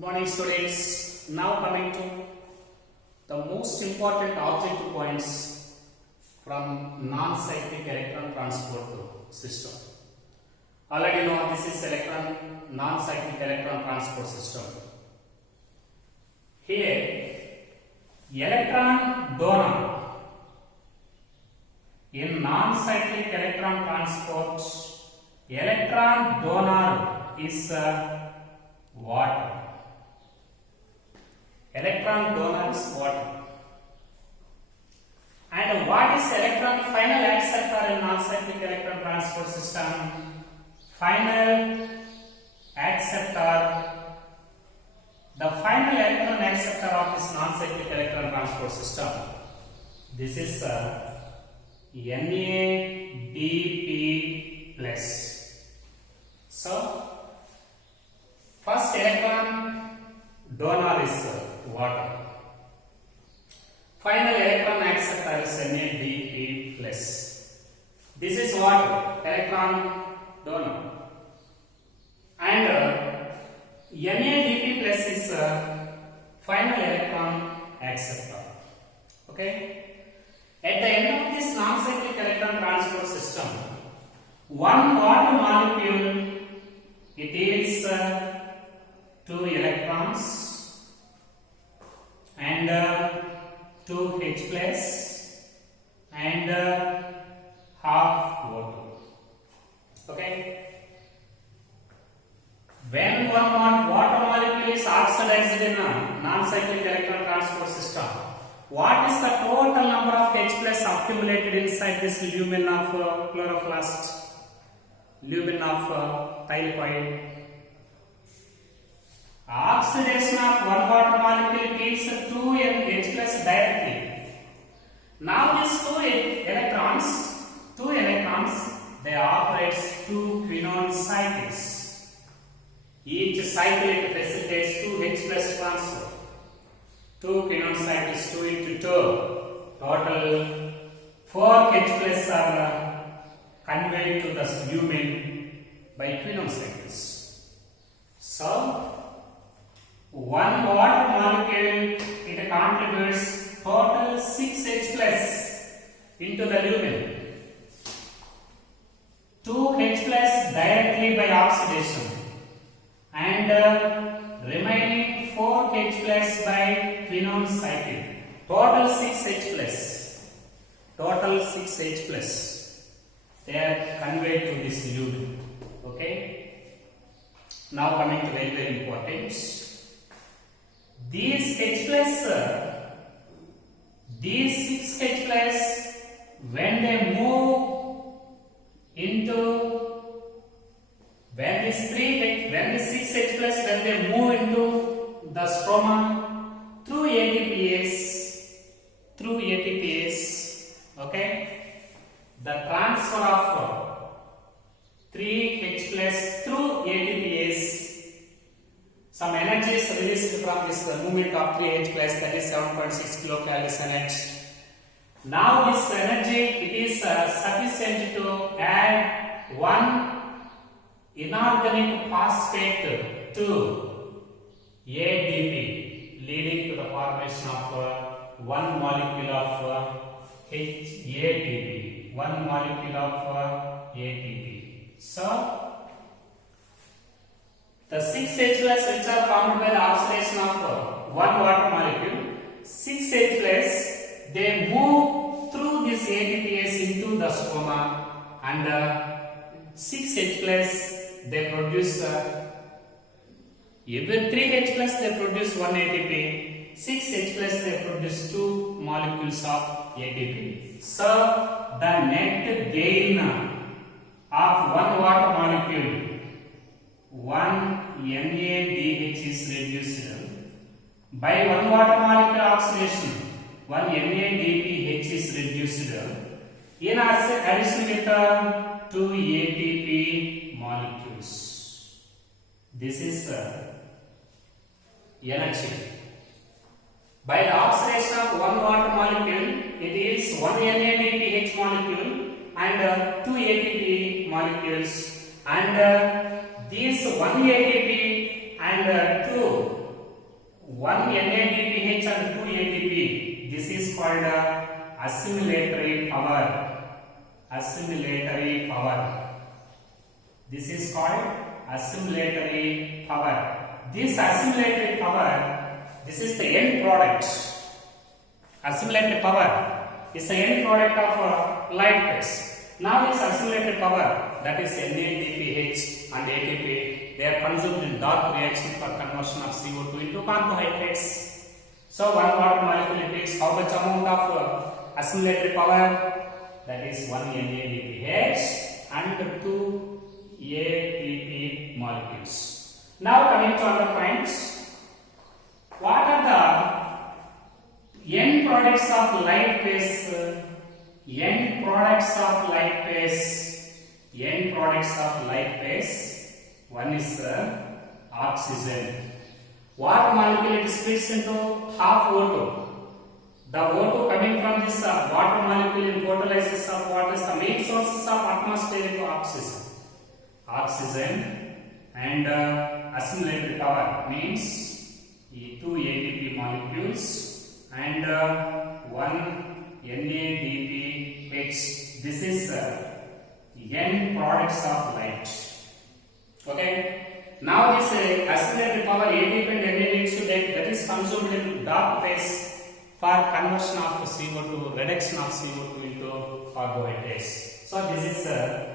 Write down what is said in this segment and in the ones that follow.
Morning students. Now coming to the most important objective points from non-cyclic electron transport system. Already know this is non-cyclic electron transport system. Here electron donor in non-cyclic electron transport, electron donor is water. Electron donor is water. And what is electron final acceptor in non-cyclic electron transport system? Final acceptor, the final electron acceptor of this non-cyclic electron transport system. This is NADP plus. So, first electron donor is water. Final electron acceptor is NADP plus. This is water, electron donor. And NADP plus is final electron acceptor. Okay. At the end of this non-cyclic electron transport system, one water molecule, it is 2 electrons and 2 H plus and half O2. Okay. When one water molecule is oxidized in a non-cyclic electron transport system, what is the total number of H plus accumulated inside this lumen of chloroplast, lumen of thylakoid? Oxidation of one water molecule gives 2 H plus directly. Now these two electrons, they operate 2 quinone cycles. Each cycle it facilitates 2 H plus transfer. 2 quinone cycles, 2 into 2. Total 4 H plus are conveyed to the lumen by quinone cycles. So, one water molecule, it contributes total 6 H plus into the lumen. 2 H plus directly by oxidation and remaining 4 H plus by quinone cycle. Total 6 H plus. Total 6 H plus. They are conveyed to this lumen. Okay. Now coming to very important. These H plus, these 6 H plus, when they move into, when this 6 H plus, when they move into the stroma through ATPase, okay, the transfer of 3 H plus through ATPase, some energy is released from this movement of 3 H plus, that is 7.6 kilocalories energy. Now this energy, it is sufficient to add one inorganic phosphate to ADP, leading to the formation of one molecule of ATP, one molecule of ATP. So, the 6 H plus which are formed by the oxidation of one water molecule, 6 H plus, they move through this ATPase into the stroma, and 6 H plus, they produce every 3 H plus they produce 1 ATP, 6 H plus they produce 2 molecules of ATP. So the net gain of one water molecule, 1 NADH is reduced by one water molecule oxidation, 1 NADPH is reduced in addition with 2 ATP molecules. This is energy. By the oxidation of one water molecule, it is 1 NADPH molecule and 2 ATP molecules, and these 1 ATP and 2 1 NADPH and 2 ATP. This is called assimilatory power. Assimilatory power. This is called assimilatory power. This assimilatory power, this is the end product. Assimilatory power is the end product of light phase. Now this assimilated power, that is NADPH and ATP, they are consumed in dark reaction for conversion of CO2 into carbohydrates. So one water molecule takes how much amount of assimilatory power? That is 1 NADPH and 2 ATP molecules. Now coming to other points, what are the end products of light phase? End products of light phase. End products of light phase. One is oxygen. Water molecule it splits into half O2. The O2 coming from this water molecule in photolysis of water is the main sources of atmospheric oxygen. Oxygen and assimilatory power means 2 ATP molecules and 1 NADPH. This is end products of light. Okay. Now this assimilatory power ATP and NADPH that is consumed in dark phase for conversion of CO2, reduction of CO2 into carbohydrates. So this is the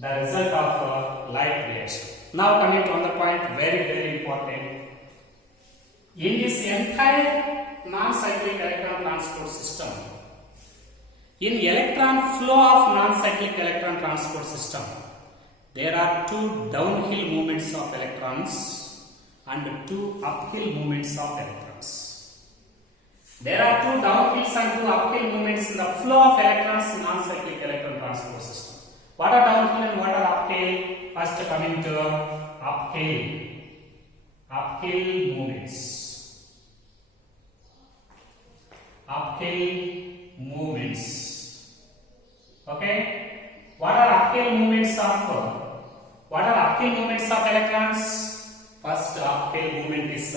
result of light reaction. Now coming to another point, very important. In this entire non-cyclic electron transport system, in electron flow of non-cyclic electron transport system, there are 2 downhill movements of electrons and 2 uphill movements of electrons. There are 2 downhills and 2 uphill movements in the flow of electrons in non-cyclic electron transport system. What are downhill and what are uphill? First coming to uphill movements. Uphill movements. Okay. What are uphill movements of electrons? First uphill movement is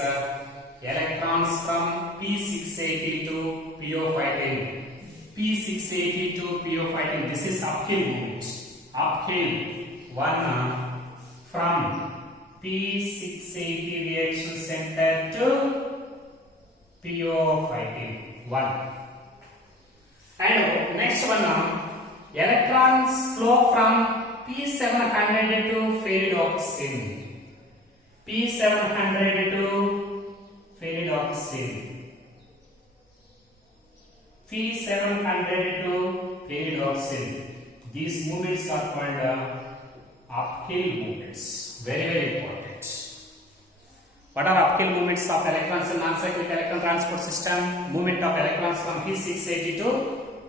electrons from P680 to PO510. P680 to PO510. This is uphill movement. Uphill one from P680 reaction center to PO510. One. And next one, electrons flow from P700 to ferridoxine. P700 to ferridoxine. P700 to ferridoxine. These movements are called uphill movements. Very important. What are uphill movements of electrons in non-cyclic electron transport system? Movement of electrons from P680 to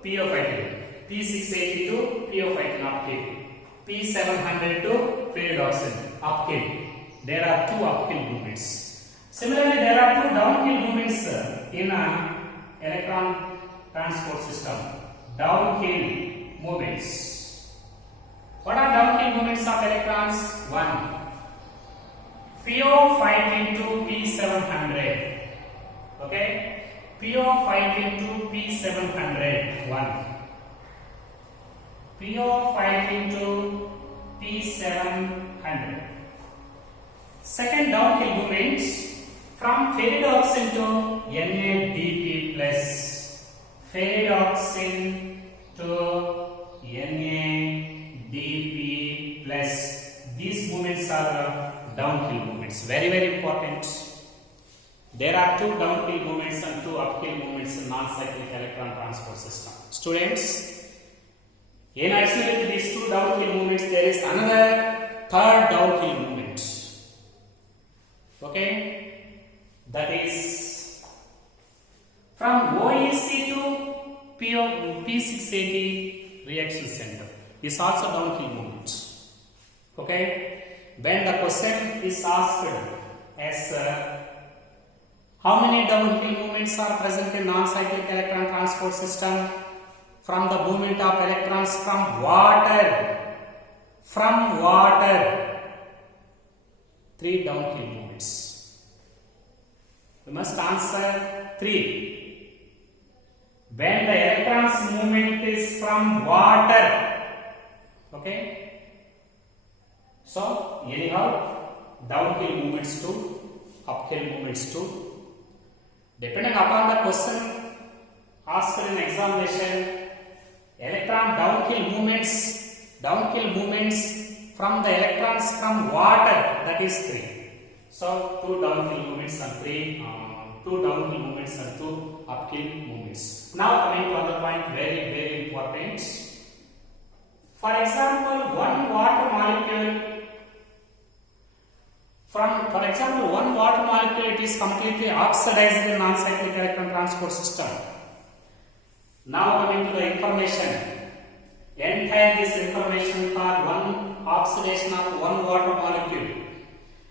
PO510. P680 to PO510 uphill. P700 to ferridoxine uphill. There are 2 uphill movements. Similarly, there are 2 downhill movements in electron transport system. Downhill movements. What are downhill movements of electrons? 1. PO510 to P700. Okay. PO510 to P700. 1. PO510 to P700. Second downhill movement from ferridoxine to NADP plus. Ferridoxine to NADP plus. These movements are downhill movements. Very important. There are 2 downhill movements and 2 uphill movements in non-cyclic electron transport system. Students, in addition to these 2 downhill movements, there is another 3rd downhill movement. Okay, that is from OEC to P680 reaction center. Is also downhill movement. Okay, when the question is asked as how many downhill movements are present in non-cyclic electron transport system? From the movement of electrons from water, 3 downhill movements. You must answer 3. When the electron's movement is from water. Okay. So anyhow, downhill movements too, uphill movements too. Depending upon the question asked in examination, electron downhill movements from the electrons from water, that is 3. So 2 downhill movements and 2 downhill movements and 2 uphill movements. Now coming to other point, very important. For example, one water molecule it is completely oxidized in non-cyclic electron transport system. Now coming to the information. Entire this information for one oxidation of one water molecule.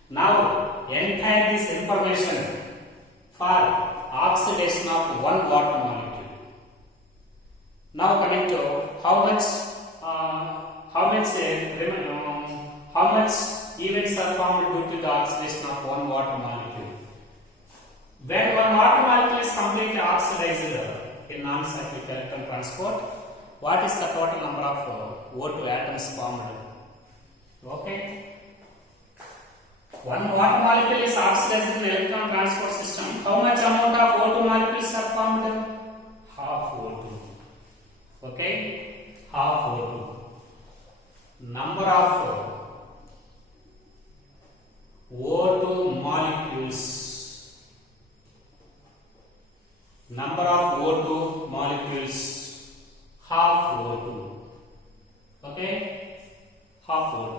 Now entire this information for oxidation of one water molecule. Now coming to how much events are formed due to the oxidation of one water molecule. When one water molecule is completely oxidized in non-cyclic electron transport, what is the total number of O2 atoms formed? Okay. One water molecule is oxidized in the electron transport system. How much amount of O2 molecules are formed? Half O2. Okay. Half O2. Number of O2 molecules. Number of O2 molecules. Half O2. Okay. Half O2.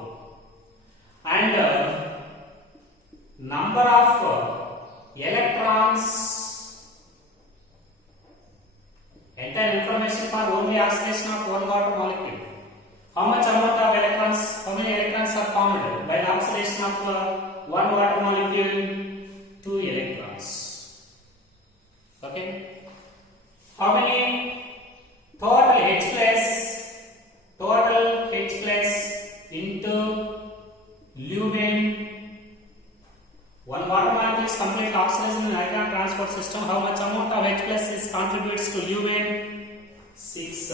And number of electrons. Entire information for only oxidation of one water molecule. How much amount of electrons, how many electrons are formed by the oxidation of one water molecule? 2 electrons. Okay. How many total H plus into lumen? One water molecule is completely oxidized in the electron transport system. How much amount of H plus is contributes to lumen? 6.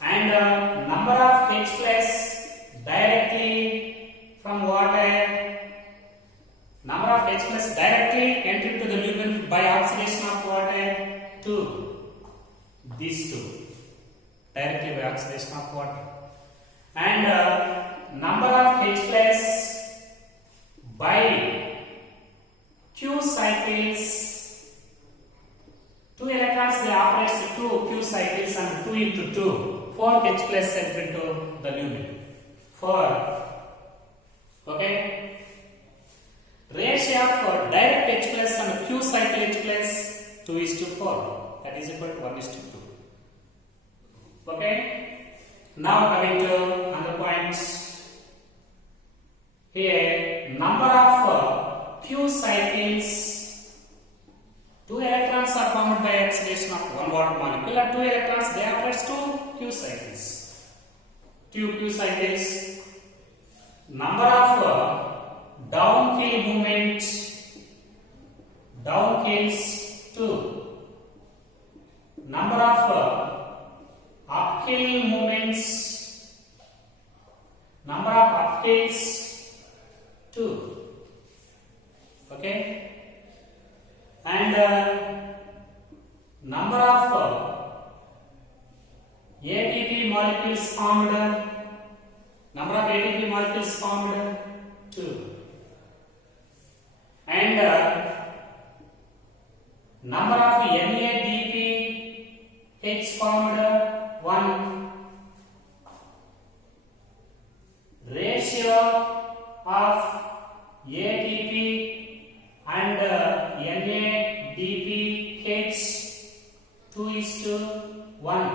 And number of H plus directly from water. Number of H plus directly entered into the lumen by oxidation of water? 2. These 2 directly by oxidation of water. And number of H plus by Q cycles. 2 electrons they operate 2 Q cycles and 2 into 2. 4 H plus entered into the lumen. 4. Okay. Ratio of direct H plus and Q cycle H plus 2:4. That is equal to 1:2. Okay. Now coming to another points. Here, number of Q cycles. 2 electrons are formed by oxidation of one water molecule, and 2 electrons they operate 2 Q cycles. 2 Q cycles. Number of downhill movements. Downhills 2. Number of uphill movements. Number of uphills 2. Okay. And number of ATP molecules formed. Number of ATP molecules formed 2. And number of NADPH formed 1. Ratio of ATP and NADPH 2:1.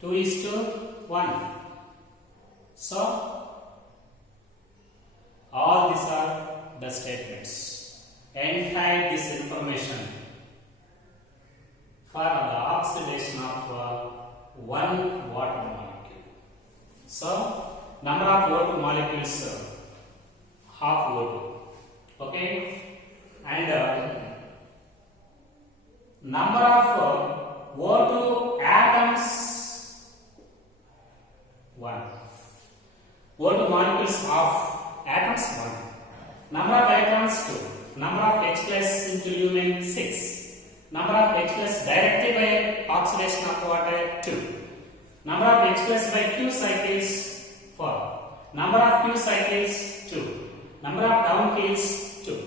2:1. So all these are the statements. Entire this information for the oxidation of one water molecule. So number of O2 molecules half O2. Okay, and number of O2 atoms 1. O2 molecules of atoms 1. Number of electrons 2. Number of H plus into lumen 6. Number of H plus directly by oxidation of water 2. Number of H plus by Q cycles 4. Number of Q cycles 2. Number of down kills 2.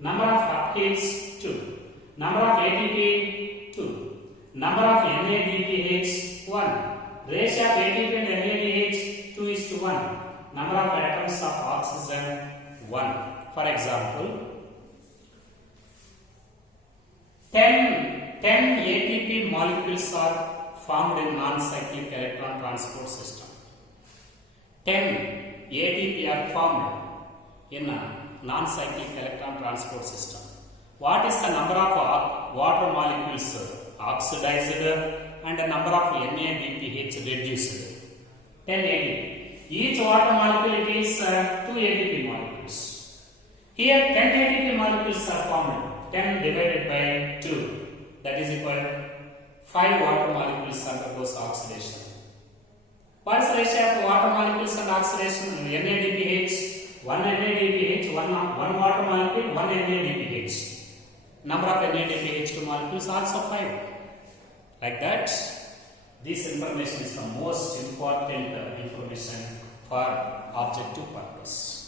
Number of up kills 2. Number of ATP 2. Number of NADPH 1. Ratio of ATP and NADH 2 is to 1. Number of atoms of oxygen 1. For example, 10 ATP molecules are formed in non-cyclic electron transport system. 10 ATP are formed in a non-cyclic electron transport system. What is the number of water molecules oxidized and the number of NADPH reduced? 10 ATP. Each water molecule is 2 ATP molecules. Here 10 ATP molecules are formed. 10 divided by 2, that is equal to 5 water molecules undergoes oxidation. What is the ratio of water molecules and oxidation? NADPH, 1 NADPH, 1 water molecule, 1 NADPH. Number of NADPH2 molecules also 5. Like that, this information is the most important information for objective purpose.